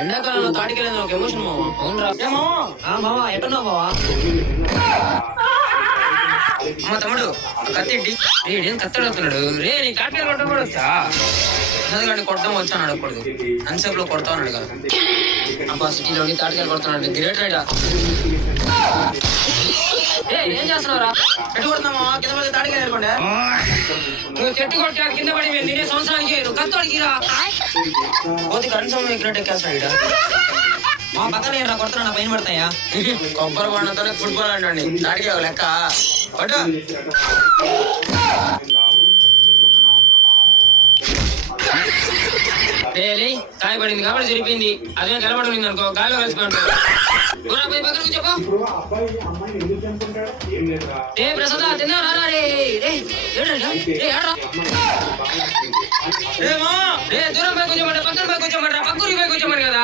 ఎండాకాలంలో తాటికెళ్ళేది ఒక ఎమోషన్ మావా. అవునరా మావా ఎట్టున్నావు మావా? అమ్మ తమ్ముడు కత్తి ఏం కత్తి అడుగుతున్నాడు రే నీ తాటికెళ్ళి కొట్టడం కూడా వచ్చా? కానీ కొట్టడం వచ్చాను అడగకూడదు అన్సేపు లో కొడతా ఉన్నాడు కదా. అబ్బా సిటీలోని తాటికెళ్ళి కొడుతున్నాడు గ్రేట్ రైడా. ఏం చేస్తున్నావురా? చెట్టు కొడుతున్నామా? కింద పడి తాటికెళ్ళి అనుకోండి. నువ్వు చెట్టు కొట్టా కింద పడి మేము తినే సంవత్సరానికి నువ్వు కత్తి అడిగిరా పోతే కనీసం ఎక్కినట్టు ఎక్కేస్తాడు ఇట. మా పక్కన ఏరా కొడుతున్నా పైన పడతాయా? కొబ్బరి బండతోనే ఫుట్బాల్ అంటండి తాడికి లెక్క కొట్టు. కాయ పడింది కాబట్టి జరిపింది. అదే కలబడి అనుకో గాలిలో కలిసిపోయి చెప్పు. ఏ ప్రసాద తిన్నా దూరం పై కొంచెం పక్కన పై కొంచెం పక్కూరి పై